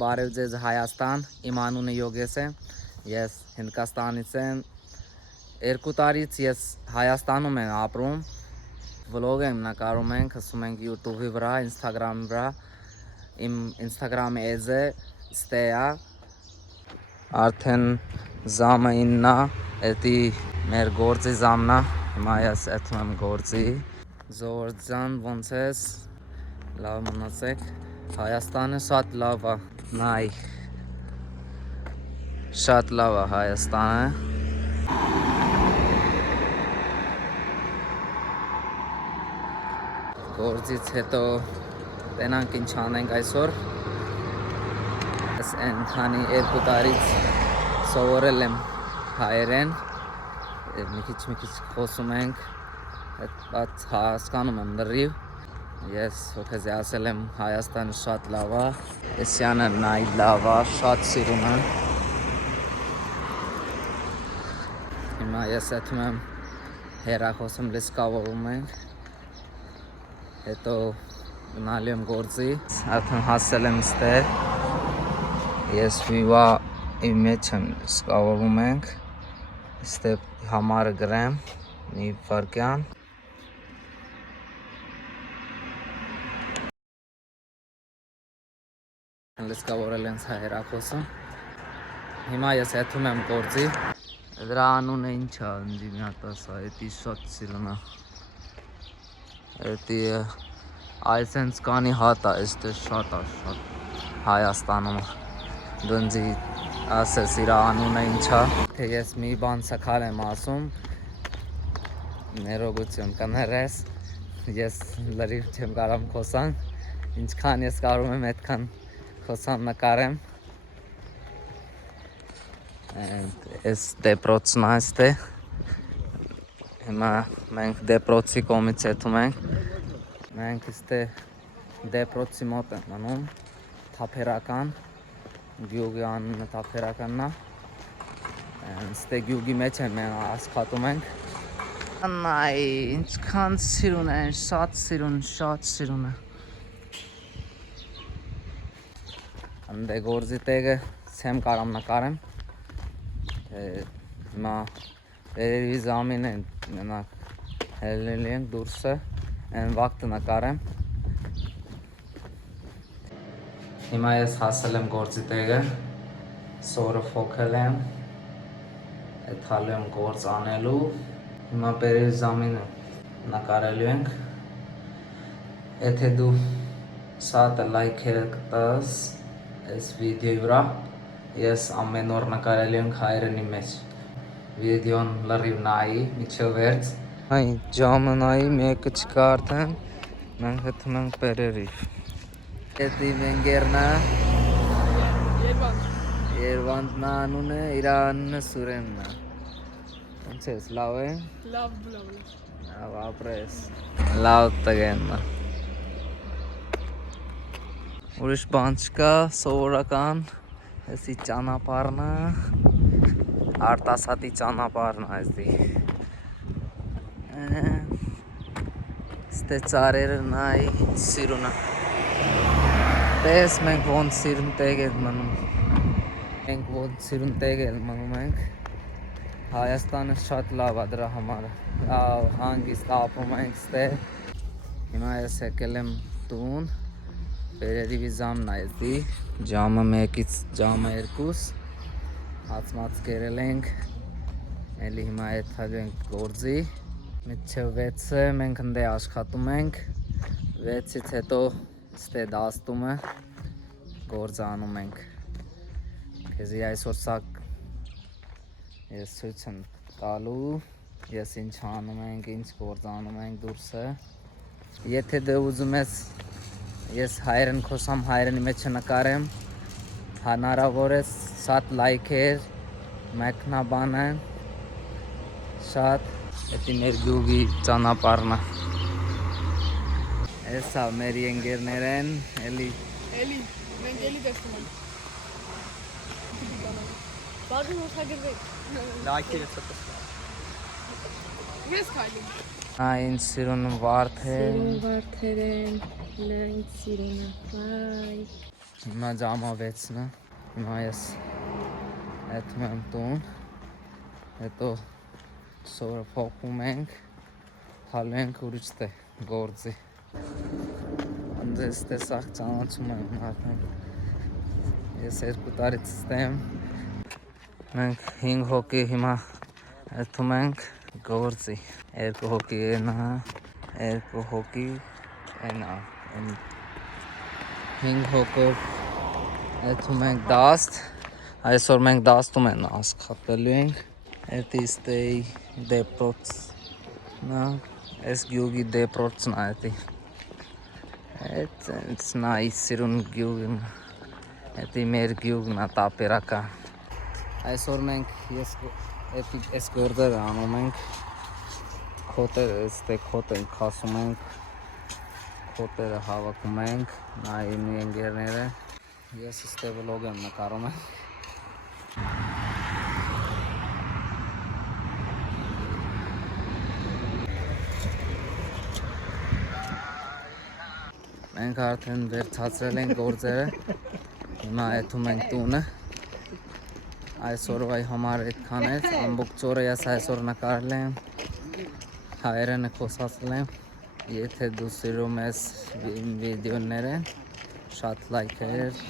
Բարև ձեզ Հայաստան, իմ անունը Յոգես է, ես Հնդկաստանից եմ, 2 տարից ես Հայաստանում եմ ապրում, վլոգ եմ նկարում ենք, հսում ենք YouTube-ի վրա, Instagram-ի վրա, իմ Instagram-ի էզ է, ստեյա, արդեն զամը 9-ա, էտի մեր գործի զամնա, հիմա ես էթում եմ գործի, զորձան ոնց ես, լավ մնացեք, Հայաստանը շատ լավ է, նայ, շատ լավ է Հայաստանը, գործից հետո տենանք ինչ անենք այսօր, ես ենքանի 2 տարից սովորել եմ հայերեն, մի քիչ խոսում ենք, բայց հասկանում եմ լրիվ, ես ոքեզի ասել եմ Հայաստանը շատ լավ է, Էսյանը նայ լավ է, շատ սիրում եմ, հիմա ես էթում եմ հեռախոսում լսկավորում ենք, հետո գնալու եմ գործի, արդեն հասել եմ ստեղ, ես վիվա իմ մեջ եմ լսկավորում ենք, ստեղ համարը գրեմ, մի վարկյան, լսկավորել ենք հեռախոսը, հիմա ես էթում եմ գործի, դրա անունը ինչ է, ընձի մի հատ ասա, էտի շատ սիրուն է, էտի այսենց կանի հատ է, էստեղ շատ է, շատ Հայաստանում, դունձի ասես իր անունը ինչ է, թե ես մի բան սքալ եմ ասում, ներողություն կներես, ես լրիվ չեմ կարամ խոսան, ինչքան ես կարում եմ այդքան խոսան նկարեմ, ես դեպրոցն է այստեղ, հիմա մենք դեպրոցի կողմից էթում ենք, մենք այստեղ դեպրոցի մոտ ենք մնում, թափերական, գյուղի անունը թափերականն է, այստեղ գյուղի մեջ ենք աշխատում ենք, նայ, ինչքան սիրուն են, շատ սիրուն է, Անդե գործի տեղը չեմ կարամ նկարեմ, հիմա վերևի զամին են մենակ հելնելի ենք դուրսը, են վակտը նկարեմ, հիմա ես հասել եմ գործի տեղը, սորը ֆոքել եմ, էթալու եմ գործ անելու, հիմա վերևի զամին նկարելու ենք, եթե դու սատը լայքերը կտաս, այս վիդեոյի վրա ես ամեն օր նկարելու ենք հայերենի մեջ, վիդեոն լրիվ նայի, միջև վերջ, այ ջամը նայի, մեկը չկա արդեն, մենք հտում ենք պերերիվ, էտի մենգերնա, Երվանդնա անունը, իր անունը Սուրեննա, ոնց ես, լավ է? Լավ ապրես, լավ տգեննա, ուրիշ բան չկա, սովորական, էսի ճանապարհն է, արտասատի ճանապարհն է էսի, ստե ծարերը նայ, սիրուն է, տես մենք ոնց սիրուն տեղ էլ մնում ենք, Հայաստանը շատ լավ է դրա համար, հանգիստ ապրում ենք ստեղ, հիմա ես եկել եմ տուն, Վերևի զամն է էտի, ջամը 1-ից ջամը 2, հացմած կերել ենք, էլի հիմա եթալու ենք գործի, մինչև 6-ը մենք ընդե աշխատում ենք, 6-ից հետո ստե 10-ը գործ անում ենք, քեզի այսօր սակ ես ցույց եմ տալու, ես ինչ անում ենք, ինչ գործ անում ենք դուրսը, եթե դու ուզում ես ես հայերեն խոսամ, հայերենի մեջ նկարեմ, հնարավոր է շատ լայքեր, մեկնաբան են, շատ, էտի մեր գյուղի ճանապարհն է, էսա մեր ենգերներ են, էլի, մենք էլի տեսնում ենք, բաղին որդագրվեք, լայքերը ծտսվա, ես կայլում, այն սիրուն վարդեր նա ինձ սիրուն է, բայ, Հիմա ժամը 6-ն է։ Հիմա ես եթում եմ տուն, հետո սովորը փոխում ենք, հալու ենք ուրիշ տեղ գործի։ Անձես տեսախ ճանաչում եմ արդեն։ Ես 2 տարից ստեմ։ Մենք 5 հոգի հիմա եթում ենք գործի։ 2 հոգի ենա, 2 հոգի ենա։ 5 հոգով եթում ենք 10, այսօր մենք 10-ում են ասխատելու ենք, էտի ստեի դեպրոցնա, ես գյուգի դեպրոցն այդի, էտ նայս սիրուն գյուգն, էտի մեր գյուգն տապերակա, այսօր մենք ես գործերը անում ենք, քոտերը ստե քոտ ենք խասում ենք, քոտերը հավաքում ենք, նայում ընկերները, ես ստե վլոգ եմ նկարում եմ։ Մենք արդեն վերջացրել ենք գործերը, հիմա եթում ենք տունը, այսօրվայի համար այդքան է, ամբողջ օրը ես այսօր նկարել եմ, հայերենը խոսացել եմ, եթե դու սիրում ես վիդեոները, շատ լայքեր,